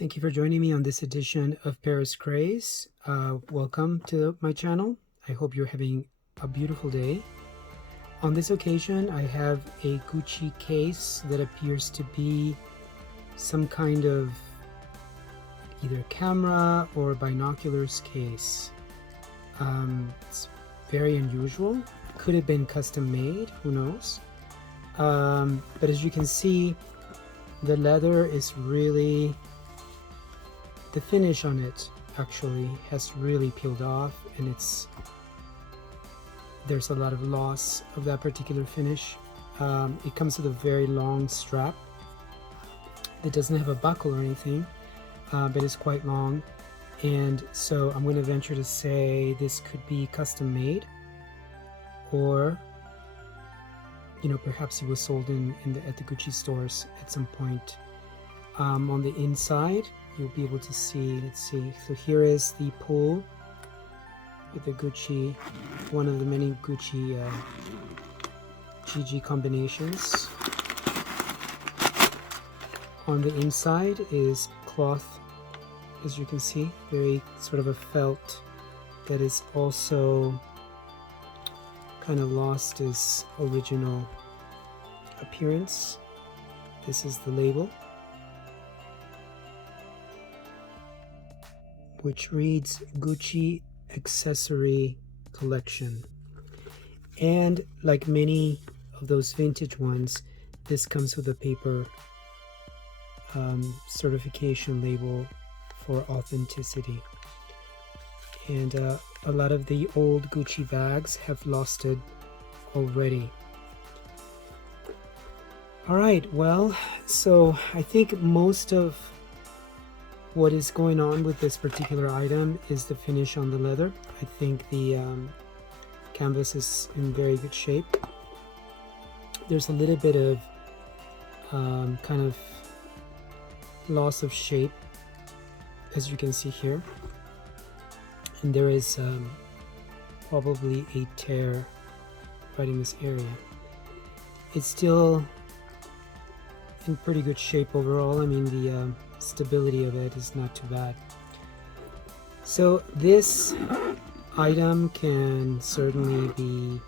Thank you for joining me on this edition of Paris Craze. Welcome to my channel. I hope you're having a beautiful day. On this occasion, I have a Gucci case that appears to be some kind of either camera or binoculars case. It's very unusual. Could have been custom made, who knows? But as you can see, the leather is really, the finish on it actually has really peeled off, and there's a lot of loss of that particular finish. It comes with a very long strap that doesn't have a buckle or anything, but it's quite long, and so I'm going to venture to say this could be custom made, or perhaps it was sold at the Gucci stores at some point. On the inside, you'll be able to see, let's see, so here is the pull with the Gucci, one of the many Gucci GG combinations. On the inside is cloth, as you can see, very sort of a felt that is also kind of lost its original appearance. This is the label, which reads Gucci Accessory Collection. And like many of those vintage ones, this comes with a paper certification label for authenticity. And a lot of the old Gucci bags have lost it already. All right, well, so I think most of what is going on with this particular item is the finish on the leather. I think the canvas is in very good shape. There's a little bit of kind of loss of shape, as you can see here, and there is probably a tear right in this area. It's still in pretty good shape overall. I mean, the stability of it is not too bad. So this item can certainly be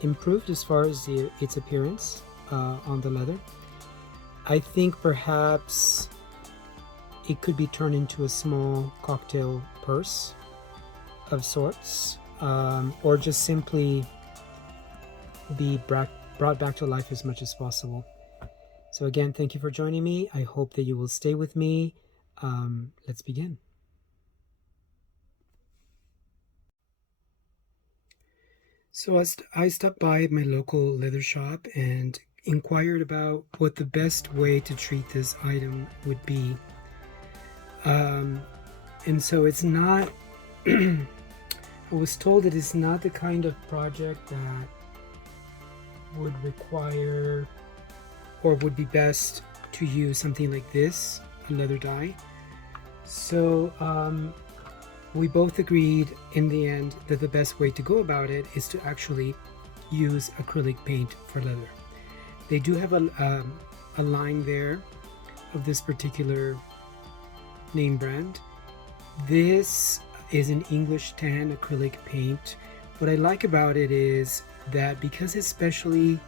improved as far as its appearance on the leather. I think perhaps it could be turned into a small cocktail purse of sorts, or just simply be brought back to life as much as possible. So again, thank you for joining me. I hope that you will stay with me. Let's begin. So I stopped by my local leather shop and inquired about what the best way to treat this item would be. And so it's not, I was told that it's not the kind of project that would require or would be best to use something like this, a leather dye. So we both agreed in the end that the best way to go about it is to actually use acrylic paint for leather. They do have a line there of this particular name brand. This is an English tan acrylic paint. What I like about it is that because it's specially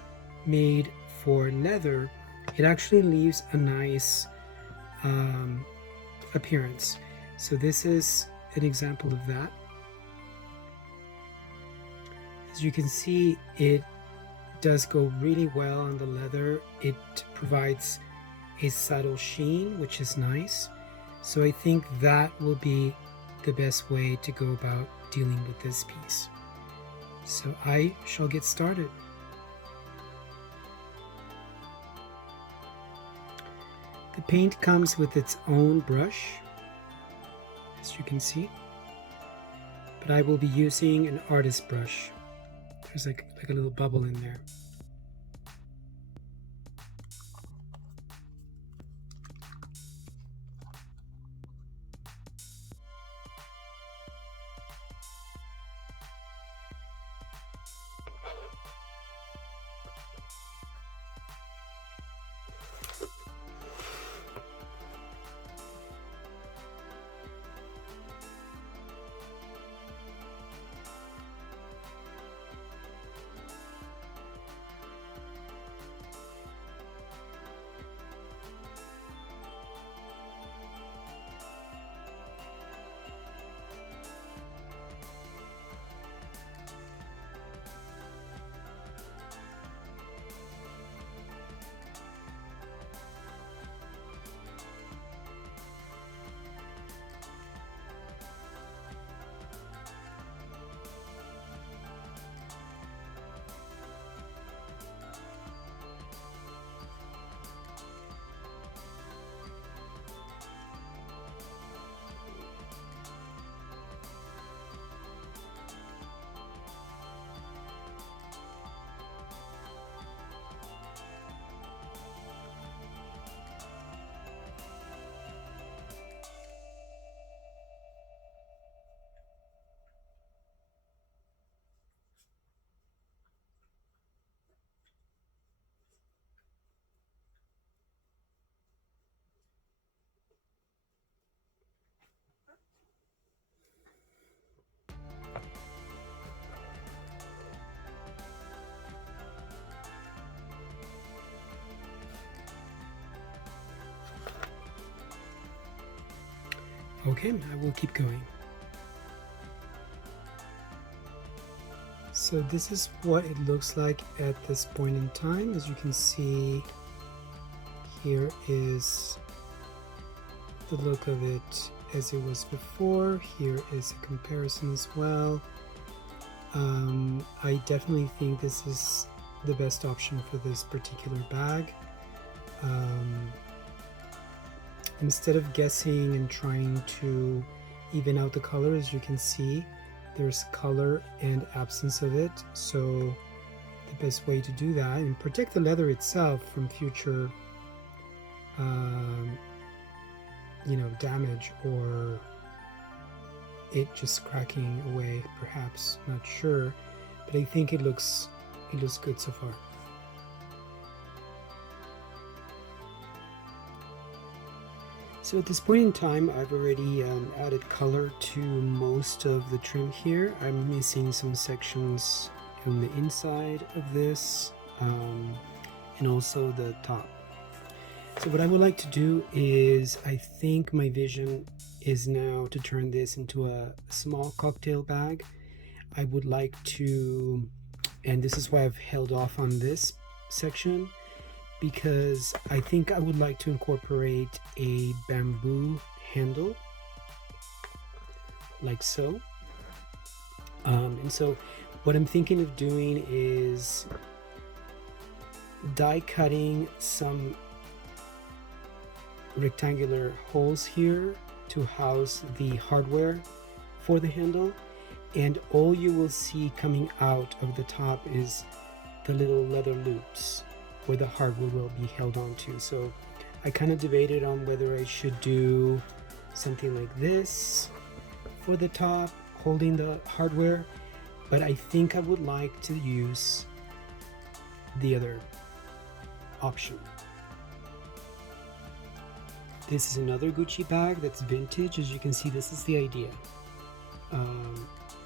made for leather, it actually leaves a nice appearance. So this is an example of that. As you can see, it does go really well on the leather. It provides a subtle sheen, which is nice. So I think that will be the best way to go about dealing with this piece. So I shall get started. The paint comes with its own brush, as you can see, but I will be using an artist brush. There's like a little bubble in there. Okay, I will keep going. So this is what it looks like at this point in time. As you can see, here is the look of it as it was before. Here is a comparison as well. I definitely think this is the best option for this particular bag. Instead of guessing and trying to even out the color, as you can see, there's color and absence of it. So the best way to do that and protect the leather itself from future damage or it just cracking away, perhaps, not sure, but I think it looks good so far. So at this point in time, I've already added color to most of the trim here. I'm missing some sections on the inside of this and also the top. So what I would like to do is, I think my vision is now to turn this into a small cocktail bag. I would like to, and this is why I've held off on this section, because I think I would like to incorporate a bamboo handle like so. And so what I'm thinking of doing is die cutting some rectangular holes here to house the hardware for the handle, and all you will see coming out of the top is the little leather loops where the hardware will be held onto. So I kind of debated on whether I should do something like this for the top holding the hardware, but I think I would like to use the other option. This is another Gucci bag that's vintage. As you can see, this is the idea.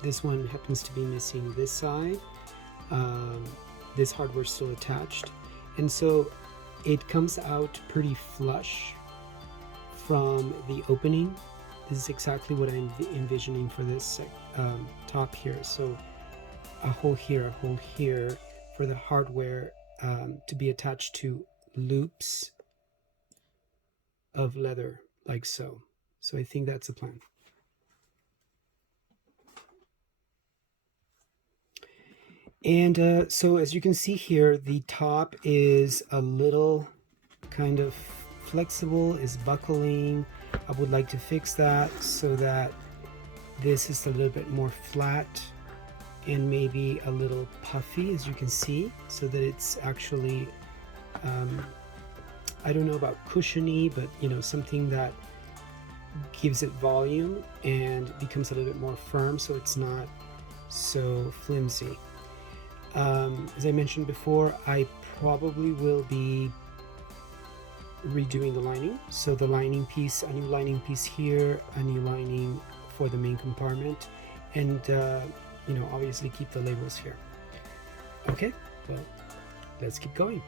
This one happens to be missing this side. This hardware is still attached. And so it comes out pretty flush from the opening. This is exactly what I'm envisioning for this top here. So a hole here for the hardware to be attached to loops of leather like so. So I think that's the plan. And so as you can see here, the top is a little kind of flexible, is buckling. I would like to fix that so that this is a little bit more flat and maybe a little puffy, as you can see, so that it's actually I don't know about cushiony, but something that gives it volume and becomes a little bit more firm, so it's not so flimsy. As I mentioned before, I probably will be redoing the lining. So the lining piece, a new lining piece here, a new lining for the main compartment, and obviously keep the labels here. Okay, well, let's keep going.